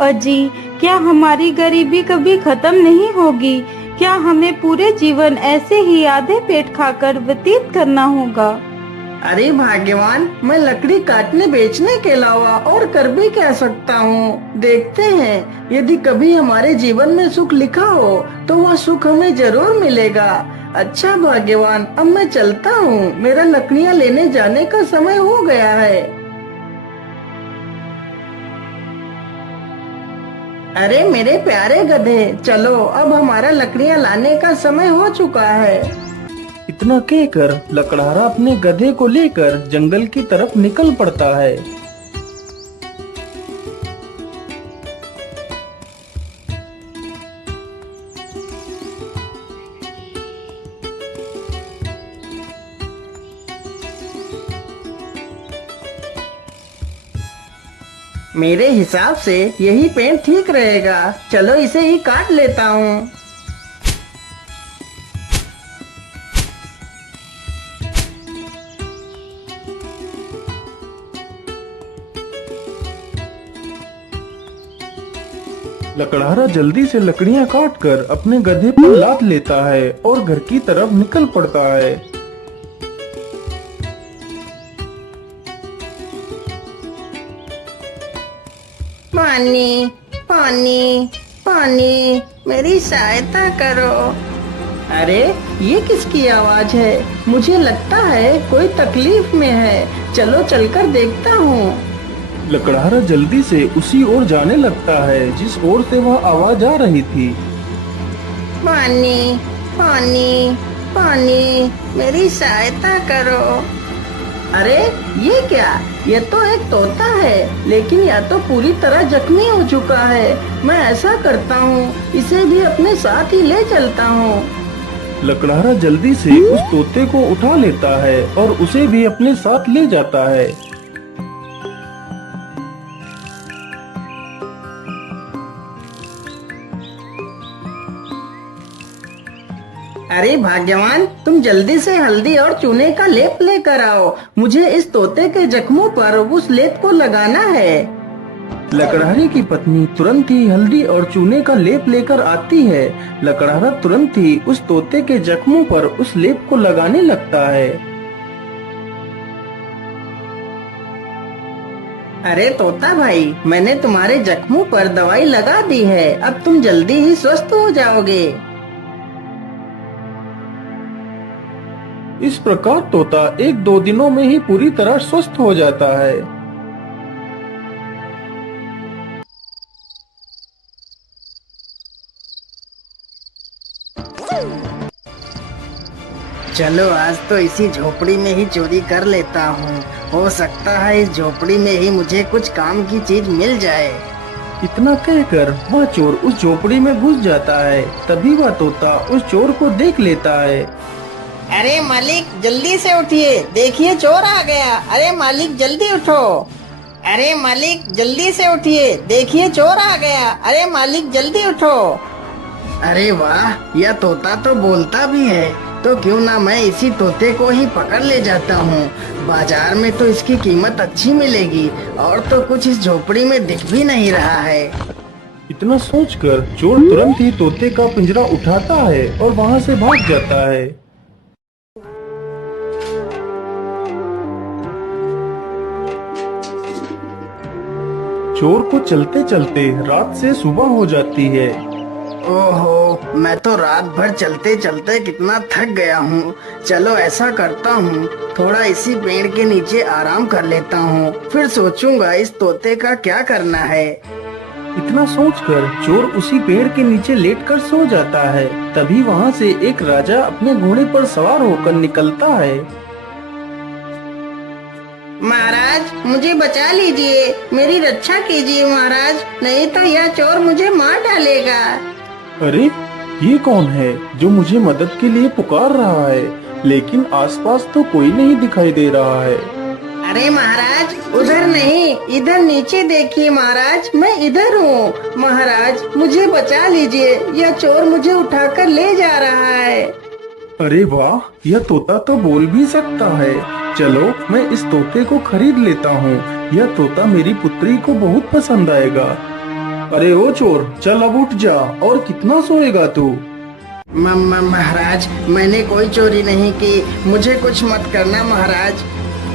अजी, क्या हमारी गरीबी कभी खत्म नहीं होगी? क्या हमें पूरे जीवन ऐसे ही आधे पेट खाकर व्यतीत करना होगा? अरे भाग्यवान, मैं लकड़ी काटने बेचने के अलावा और कर भी क्या सकता हूँ। देखते हैं, यदि कभी हमारे जीवन में सुख लिखा हो तो वह सुख हमें जरूर मिलेगा। अच्छा भाग्यवान, अब मैं चलता हूँ, मेरा लकड़ियाँ लेने जाने का समय हो गया है। अरे मेरे प्यारे गधे, चलो अब हमारा लकड़ियाँ लाने का समय हो चुका है। इतना कहकर लकड़हारा अपने गधे को लेकर जंगल की तरफ निकल पड़ता है। मेरे हिसाब से यही पेड़ ठीक रहेगा, चलो इसे ही काट लेता हूँ। लकड़हारा जल्दी से लकड़ियां काट कर अपने गधे पर लाद लेता है और घर की तरफ निकल पड़ता है। पानी, पानी, पानी, मेरी सहायता करो। अरे ये किसकी आवाज है? मुझे लगता है कोई तकलीफ में है, चलो चलकर देखता हूँ। लकड़हारा जल्दी से उसी ओर जाने लगता है जिस ओर से वह आवाज आ रही थी। पानी, पानी, पानी, मेरी सहायता करो। अरे ये क्या? ये तो एक तोता है, लेकिन यह तो पूरी तरह जख्मी हो चुका है। मैं ऐसा करता हूँ, इसे भी अपने साथ ही ले चलता हूँ। लकड़हारा जल्दी से उस तोते को उठा लेता है और उसे भी अपने साथ ले जाता है। अरे भाग्यवान, तुम जल्दी से हल्दी और चूने का लेप लेकर आओ। मुझे इस तोते के जख्मों पर उस लेप को लगाना है। लकड़हारे की पत्नी तुरंत ही हल्दी और चूने का लेप लेकर आती है। लकड़हारा तुरंत ही उस तोते के जख्मों पर उस लेप को लगाने लगता है। अरे तोता भाई, मैंने तुम्हारे जख्मों पर दवाई लगा दी है, अब तुम जल्दी ही स्वस्थ हो जाओगे। इस प्रकार तोता 1-2 दिनों में ही पूरी तरह स्वस्थ हो जाता है। चलो आज तो इसी झोपड़ी में ही चोरी कर लेता हूँ। हो सकता है इस झोपड़ी में ही मुझे कुछ काम की चीज मिल जाए। इतना कहकर वह चोर उस झोपड़ी में घुस जाता है। तभी वह तोता उस चोर को देख लेता है। अरे मालिक, जल्दी से उठिए, देखिए चोर आ गया। अरे मालिक जल्दी उठो। अरे मालिक जल्दी से उठिए, देखिए चोर आ गया। अरे मालिक जल्दी उठो। अरे वाह, यह तोता तो बोलता भी है, तो क्यों ना मैं इसी तोते को ही पकड़ ले जाता हूँ। बाजार में तो इसकी कीमत अच्छी मिलेगी, और तो कुछ इस झोपड़ी में दिख भी नहीं रहा है। इतना सोचकर चोर तुरंत ही तोते का पिंजरा उठाता है और वहाँ से भाग जाता है। चोर को चलते चलते रात से सुबह हो जाती है। ओहो, मैं तो रात भर चलते चलते कितना थक गया हूँ। चलो ऐसा करता हूँ, थोड़ा इसी पेड़ के नीचे आराम कर लेता हूँ, फिर सोचूंगा इस तोते का क्या करना है। इतना सोचकर चोर उसी पेड़ के नीचे लेटकर सो जाता है। तभी वहाँ से एक राजा अपने घोड़े पर सवार होकर निकलता है। महाराज मुझे बचा लीजिए, मेरी रक्षा कीजिए महाराज, नहीं तो यह चोर मुझे मार डालेगा। अरे ये कौन है जो मुझे मदद के लिए पुकार रहा है, लेकिन आसपास तो कोई नहीं दिखाई दे रहा है। अरे महाराज, उधर नहीं, इधर नीचे देखिए महाराज, मैं इधर हूँ। महाराज मुझे बचा लीजिए, यह चोर मुझे उठाकर ले जा रहा है। अरे वाह, यह तोता तो बोल भी सकता है। चलो मैं इस तोते को खरीद लेता हूँ, यह तोता मेरी पुत्री को बहुत पसंद आएगा। अरे ओ चोर, चल अब उठ जा। और कितना सोएगा तू? महाराज, मैंने कोई चोरी नहीं की, मुझे कुछ मत करना महाराज।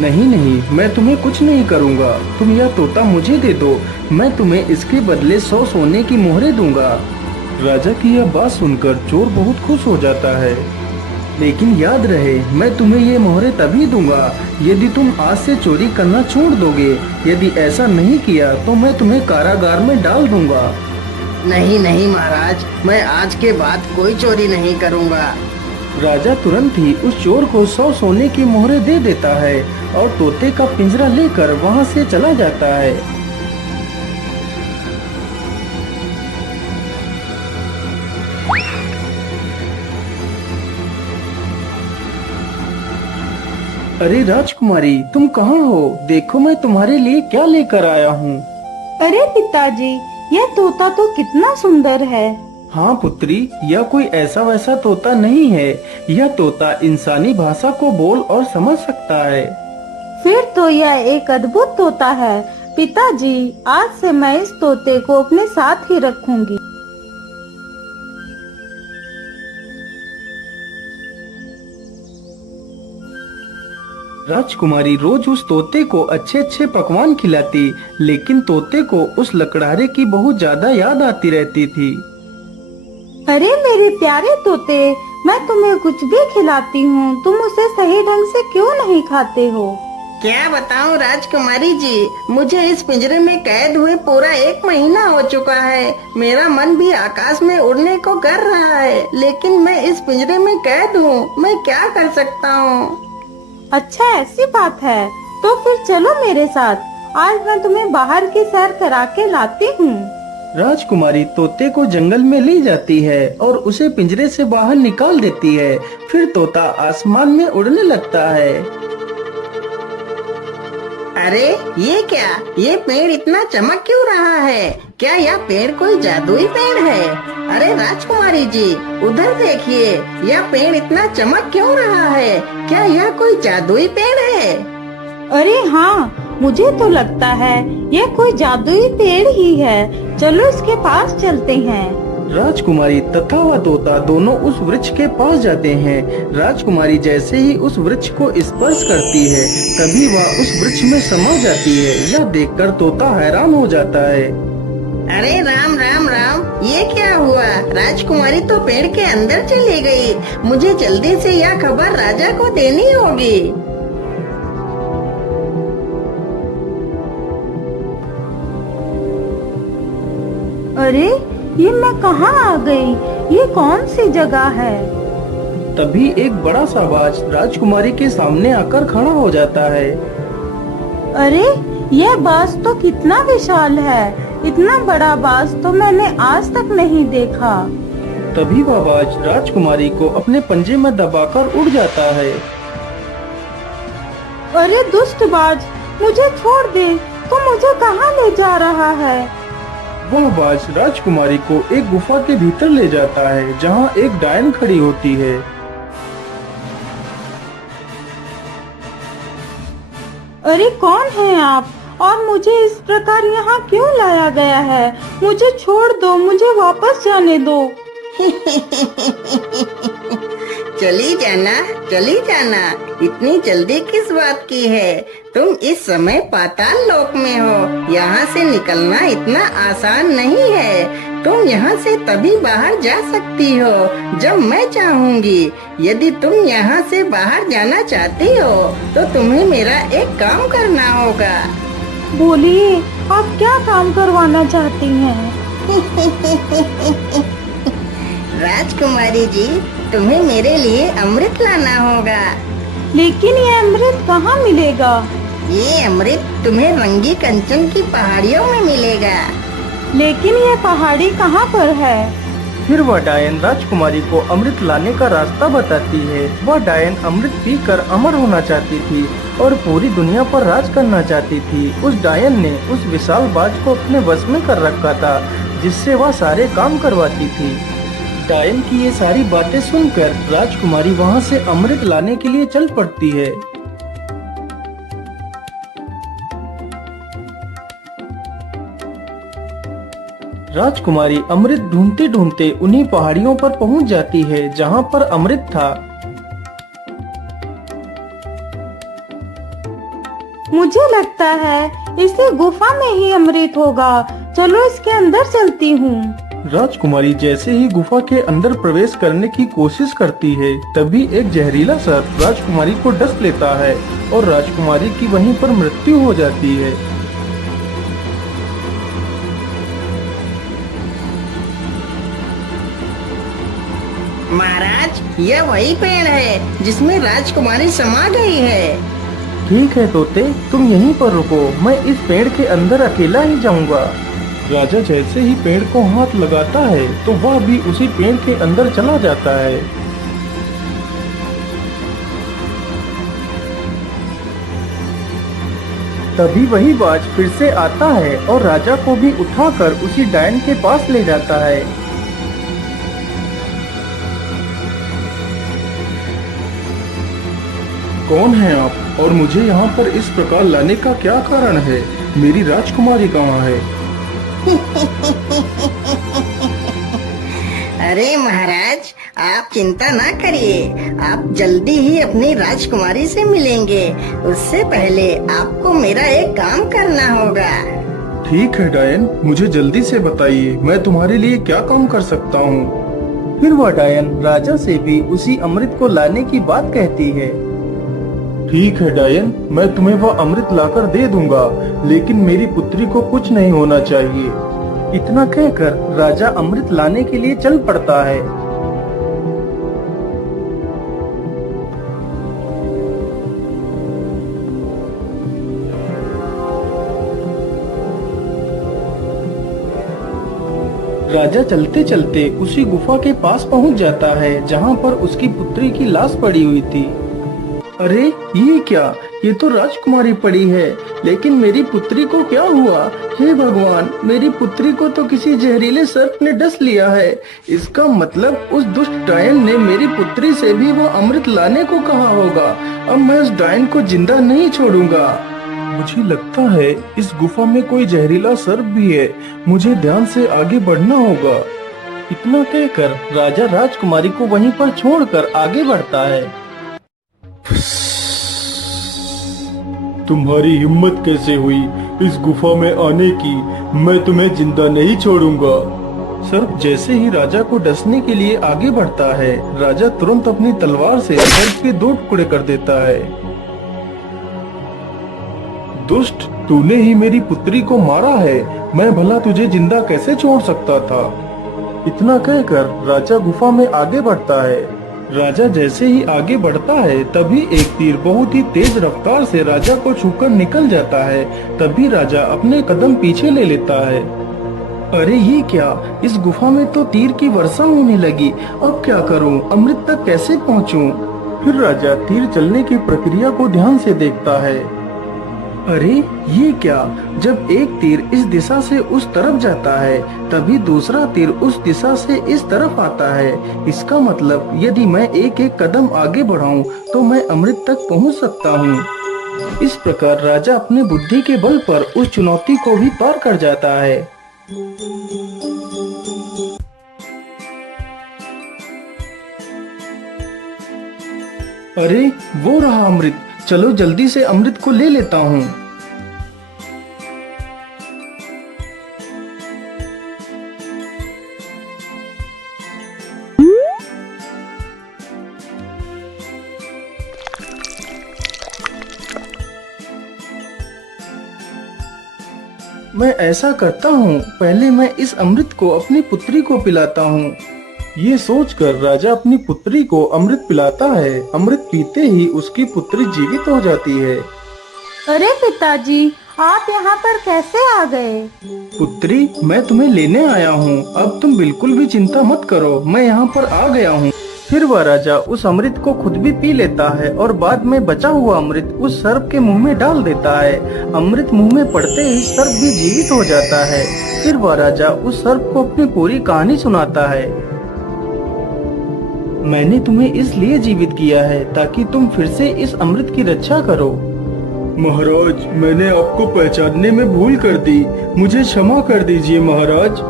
नहीं नहीं, मैं तुम्हें कुछ नहीं करूँगा। तुम यह तोता मुझे दे दो, मैं तुम्हें इसके बदले 100 सोने की मोहरें दूंगा। राजा की यह बात सुनकर चोर बहुत खुश हो जाता है। लेकिन याद रहे, मैं तुम्हें ये मोहरें तभी दूंगा यदि तुम आज से चोरी करना छोड़ दोगे। यदि ऐसा नहीं किया तो मैं तुम्हें कारागार में डाल दूंगा। नहीं नहीं महाराज, मैं आज के बाद कोई चोरी नहीं करूंगा। राजा तुरंत ही उस चोर को 100 सोने की मोहरें दे देता है और तोते का पिंजरा लेकर वहां से चला जाता है। अरे राजकुमारी, तुम कहाँ हो? देखो मैं तुम्हारे लिए क्या लेकर आया हूँ। अरे पिताजी, यह तोता तो कितना सुंदर है। हाँ पुत्री, यह कोई ऐसा वैसा तोता नहीं है। यह तोता इंसानी भाषा को बोल और समझ सकता है। फिर तो यह एक अद्भुत तोता है। पिताजी, आज से मैं इस तोते को अपने साथ ही रखूंगी। राजकुमारी रोज उस तोते को अच्छे अच्छे पकवान खिलाती, लेकिन तोते को उस लकड़हारे की बहुत ज्यादा याद आती रहती थी। अरे मेरे प्यारे तोते, मैं तुम्हें कुछ भी खिलाती हूँ, तुम उसे सही ढंग से क्यों नहीं खाते हो? क्या बताऊं राजकुमारी जी, मुझे इस पिंजरे में कैद हुए पूरा 1 महीना हो चुका है। मेरा मन भी आकाश में उड़ने को कर रहा है, लेकिन मैं इस पिंजरे में कैद हूँ। मैं क्या कर सकता हूँ? अच्छा, ऐसी बात है तो फिर चलो मेरे साथ, आज मैं तुम्हें बाहर की सैर करा के लाती हूँ। राजकुमारी तोते को जंगल में ले जाती है और उसे पिंजरे से बाहर निकाल देती है। फिर तोता आसमान में उड़ने लगता है। अरे ये क्या, ये पेड़ इतना चमक क्यों रहा है? क्या यह पेड़ कोई जादुई पेड़ है? अरे राजकुमारी जी, उधर देखिए, यह पेड़ इतना चमक क्यों रहा है? क्या यह कोई जादुई पेड़ है? अरे हाँ, मुझे तो लगता है यह कोई जादुई पेड़ ही है। चलो इसके पास चलते हैं। राजकुमारी तथा वह तोता दोनों उस वृक्ष के पास जाते हैं। राजकुमारी जैसे ही उस वृक्ष को स्पर्श करती है, तभी वह उस वृक्ष में समा जाती है। यह देखकर तोता हैरान हो जाता है। अरे राम राम राम, ये क्या हुआ? राजकुमारी तो पेड़ के अंदर चली गई। मुझे जल्दी से यह खबर राजा को देनी होगी। अरे ये मैं कहाँ आ गई? ये कौन सी जगह है? तभी एक बड़ा सा बाज राजकुमारी के सामने आकर खड़ा हो जाता है। अरे यह बाज तो कितना विशाल है। इतना बड़ा बाज तो मैंने आज तक नहीं देखा। तभी वह बाज राजकुमारी को अपने पंजे में दबाकर उड़ जाता है। अरे दुष्ट बाज, मुझे छोड़ दे, तू मुझे कहाँ ले जा रहा है? वह बाज राजकुमारी को एक गुफा के भीतर ले जाता है, जहाँ एक डायन खड़ी होती है। अरे कौन है आप और मुझे इस प्रकार यहाँ क्यों लाया गया है? मुझे छोड़ दो, मुझे वापस जाने दो। चली जाना, चली जाना, इतनी जल्दी किस बात की है? तुम इस समय पाताल लोक में हो। यहाँ से निकलना इतना आसान नहीं है। तुम यहाँ से तभी बाहर जा सकती हो जब मैं चाहूँगी। यदि तुम यहाँ से बाहर जाना चाहती हो तो तुम्हें मेरा एक काम करना होगा। बोलिए, आप क्या काम करवाना चाहती हैं? राजकुमारी जी, तुम्हें मेरे लिए अमृत लाना होगा। लेकिन ये अमृत कहाँ मिलेगा? ये अमृत तुम्हें रंगी कंचन की पहाड़ियों में मिलेगा। लेकिन ये पहाड़ी कहाँ पर है? फिर वह डायन राजकुमारी को अमृत लाने का रास्ता बताती है। वह डायन अमृत पीकर अमर होना चाहती थी और पूरी दुनिया पर राज करना चाहती थी। उस डायन ने उस विशाल बाज को अपने वश में कर रखा था, जिससे वह सारे काम करवाती थी। डायन की ये सारी बातें सुनकर राजकुमारी वहाँ से अमृत लाने के लिए चल पड़ती है। राजकुमारी अमृत ढूंढते ढूंढते उन्हीं पहाड़ियों पर पहुंच जाती है जहां पर अमृत था। मुझे लगता है इसी गुफा में ही अमृत होगा। चलो इसके अंदर चलती हूँ। राजकुमारी जैसे ही गुफा के अंदर प्रवेश करने की कोशिश करती है, तभी एक जहरीला सर्प राजकुमारी को डस लेता है और राजकुमारी की वहीं पर मृत्यु हो जाती है। महाराज, यह वही पेड़ है जिसमें राजकुमारी समा गई है। ठीक है तोते, तुम यहीं पर रुको, मैं इस पेड़ के अंदर अकेला ही जाऊंगा। राजा जैसे ही पेड़ को हाथ लगाता है तो वह भी उसी पेड़ के अंदर चला जाता है। तभी वही बाज फिर से आता है और राजा को भी उठाकर उसी डायन के पास ले जाता है। कौन है आप और मुझे यहाँ पर इस प्रकार लाने का क्या कारण है? मेरी राजकुमारी कहाँ है? अरे महाराज, आप चिंता ना करिए, आप जल्दी ही अपनी राजकुमारी से मिलेंगे। उससे पहले आपको मेरा एक काम करना होगा। ठीक है डायन, मुझे जल्दी से बताइए, मैं तुम्हारे लिए क्या काम कर सकता हूँ। फिर वह डायन राजा से भी उसी अमृत को लाने की बात कहती है। ठीक है डायन, मैं तुम्हें वह अमृत लाकर दे दूंगा, लेकिन मेरी पुत्री को कुछ नहीं होना चाहिए। इतना कहकर राजा अमृत लाने के लिए चल पड़ता है। राजा चलते चलते उसी गुफा के पास पहुंच जाता है जहां पर उसकी पुत्री की लाश पड़ी हुई थी। अरे ये क्या, ये तो राजकुमारी पड़ी है, लेकिन मेरी पुत्री को क्या हुआ? हे भगवान, मेरी पुत्री को तो किसी जहरीले सर्प ने डस लिया है। इसका मतलब उस दुष्ट डायन ने मेरी पुत्री से भी वो अमृत लाने को कहा होगा। अब मैं उस डायन को जिंदा नहीं छोड़ूंगा। मुझे लगता है इस गुफा में कोई जहरीला सर्प भी है, मुझे ध्यान से आगे बढ़ना होगा। इतना कहकर राजा राजकुमारी को वहीं पर छोड़कर आगे बढ़ता है। तुम्हारी हिम्मत कैसे हुई इस गुफा में आने की? मैं तुम्हें जिंदा नहीं छोड़ूंगा। सर्प जैसे ही राजा को डसने के लिए आगे बढ़ता है, राजा तुरंत अपनी तलवार से सर्प के 2 टुकड़े कर देता है। दुष्ट, तूने ही मेरी पुत्री को मारा है, मैं भला तुझे जिंदा कैसे छोड़ सकता था? इतना कहकर राजा गुफा में आगे बढ़ता है। राजा जैसे ही आगे बढ़ता है, तभी एक तीर बहुत ही तेज रफ्तार से राजा को छूकर निकल जाता है। तभी राजा अपने कदम पीछे ले लेता है। अरे ये क्या, इस गुफा में तो तीर की वर्षा होने लगी। अब क्या करूं? अमृत तक कैसे पहुंचूं? फिर राजा तीर चलने की प्रक्रिया को ध्यान से देखता है। अरे ये क्या, जब एक तीर इस दिशा से उस तरफ जाता है, तभी दूसरा तीर उस दिशा से इस तरफ आता है। इसका मतलब यदि मैं एक एक कदम आगे बढ़ाऊं तो मैं अमृत तक पहुंच सकता हूं। इस प्रकार राजा अपने बुद्धि के बल पर उस चुनौती को भी पार कर जाता है। अरे वो रहा अमृत, चलो जल्दी से अमृत को ले लेता हूँ। मैं ऐसा करता हूँ, पहले मैं इस अमृत को अपनी पुत्री को पिलाता हूँ। ये सोचकर राजा अपनी पुत्री को अमृत पिलाता है। अमृत पीते ही उसकी पुत्री जीवित हो जाती है। अरे पिताजी, आप यहाँ पर कैसे आ गए? पुत्री, मैं तुम्हें लेने आया हूँ, अब तुम बिल्कुल भी चिंता मत करो, मैं यहाँ पर आ गया हूँ। फिर वह राजा उस अमृत को खुद भी पी लेता है और बाद में बचा हुआ अमृत उस सर्प के मुंह में डाल देता है। अमृत मुंह में पड़ते ही सर्प भी जीवित हो जाता है। फिर वह राजा उस सर्प को अपनी पूरी कहानी सुनाता है। मैंने तुम्हें इसलिए जीवित किया है ताकि तुम फिर से इस अमृत की रक्षा करो। महाराज, मैंने आपको पहचानने में भूल कर दी, मुझे क्षमा कर दीजिए महाराज।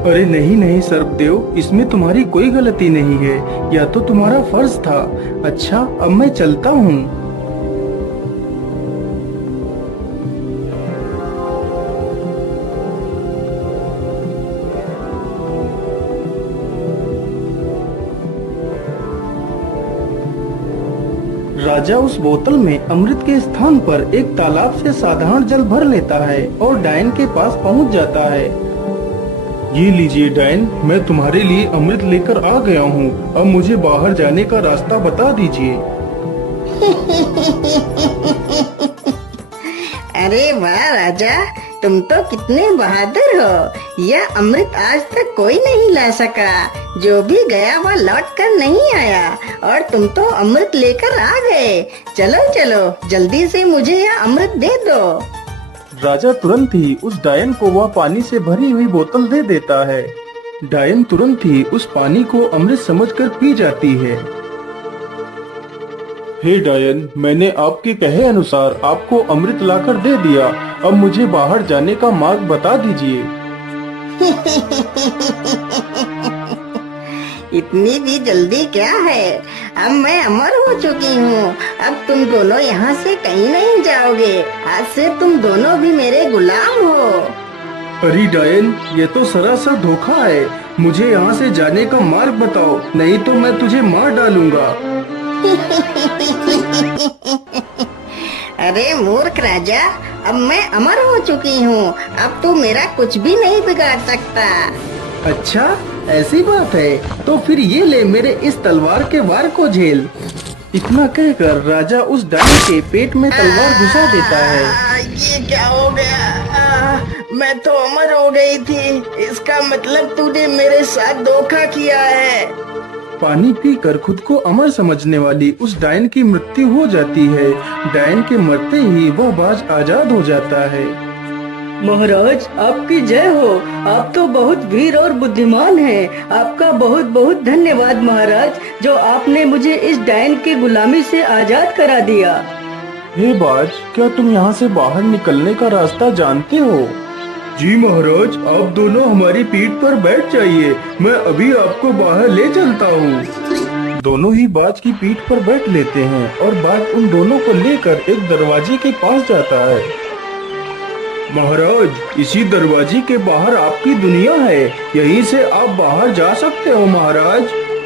अरे नहीं नहीं सर्पदेव, इसमें तुम्हारी कोई गलती नहीं है, यह तो तुम्हारा फर्ज था। अच्छा, अब मैं चलता हूँ। राजा उस बोतल में अमृत के स्थान पर एक तालाब से साधारण जल भर लेता है और डायन के पास पहुंच जाता है। ये लीजिए डायन, मैं तुम्हारे लिए अमृत लेकर आ गया हूँ। अब मुझे बाहर जाने का रास्ता बता दीजिए। अरे वाह राजा, तुम तो कितने बहादुर हो। यह अमृत आज तक कोई नहीं ला सका। जो भी गया वह लौट कर नहीं आया और तुम तो अमृत लेकर आ गए। चलो चलो, जल्दी से मुझे यह अमृत दे दो। राजा तुरंत ही उस डायन को वह पानी से भरी हुई बोतल दे देता है। डायन तुरंत ही उस पानी को अमृत समझकर पी जाती है। हे डायन, मैंने आपके कहे अनुसार आपको अमृत लाकर दे दिया। अब मुझे बाहर जाने का मार्ग बता दीजिए। इतनी भी जल्दी क्या है? अब मैं अमर हो चुकी हूँ। अब तुम दोनों यहाँ से कहीं नहीं जाओगे। आज से तुम दोनों भी मेरे गुलाम हो। अरे डायन, ये तो सरासर धोखा है। मुझे यहाँ से जाने का मार्ग बताओ, नहीं तो मैं तुझे मार डालूंगा। अरे मूर्ख राजा, अब मैं अमर हो चुकी हूँ। अब तू मेरा कुछ भी नहीं बिगाड़ सकता। अच्छा, ऐसी बात है तो फिर ये ले मेरे इस तलवार के वार को झेल। इतना कहकर राजा उस डायन के पेट में तलवार घुसा देता है। ये क्या हो गया? मैं तो अमर हो गई थी। इसका मतलब तूने मेरे साथ धोखा किया है। पानी पीकर खुद को अमर समझने वाली उस डायन की मृत्यु हो जाती है। डायन के मरते ही वह बाज आजाद हो जाता है। महाराज, आपकी जय हो। आप तो बहुत वीर और बुद्धिमान हैं। आपका बहुत बहुत धन्यवाद महाराज, जो आपने मुझे इस डायन की गुलामी से आजाद करा दिया। हे बाज, क्या तुम यहाँ से बाहर निकलने का रास्ता जानते हो? जी महाराज, आप दोनों हमारी पीठ पर बैठ जाइए, मैं अभी आपको बाहर ले चलता हूँ। दोनों ही बाज की पीठ पर बैठ लेते हैं और बाज उन दोनों को लेकर एक दरवाजे के पास जाता है। महाराज, इसी दरवाजे के बाहर आपकी दुनिया है, यहीं से आप बाहर जा सकते हो महाराज।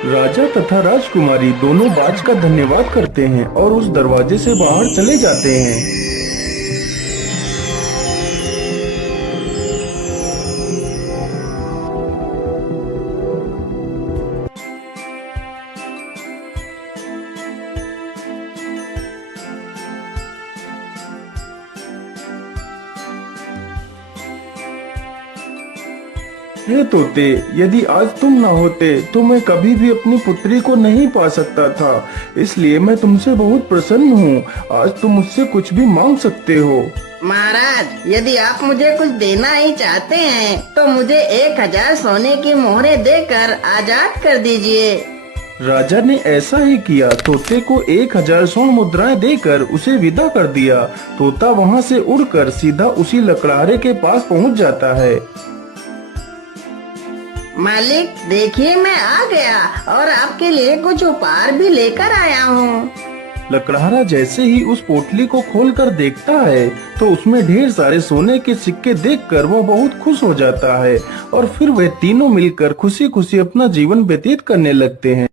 राजा तथा राजकुमारी दोनों बाज का धन्यवाद करते हैं और उस दरवाजे से बाहर चले जाते हैं। हे तोते, यदि आज तुम न होते तो मैं कभी भी अपनी पुत्री को नहीं पा सकता था। इसलिए मैं तुमसे बहुत प्रसन्न हूँ। आज तुम मुझसे कुछ भी मांग सकते हो। महाराज, यदि आप मुझे कुछ देना ही चाहते हैं तो मुझे 1000 सोने की मोहरें देकर आजाद कर दीजिए। राजा ने ऐसा ही किया। तोते को 1000 स्वर्ण मुद्राएं देकर उसे विदा कर दिया। तोता वहाँ से उड़कर सीधा उसी लकड़हारे के पास पहुँच जाता है। मालिक, देखिए मैं आ गया और आपके लिए कुछ उपहार भी लेकर आया हूँ। लकड़हारा जैसे ही उस पोटली को खोलकर देखता है तो उसमें ढेर सारे सोने के सिक्के देखकर वो बहुत खुश हो जाता है और फिर वे तीनों मिलकर खुशी खुशी अपना जीवन व्यतीत करने लगते हैं।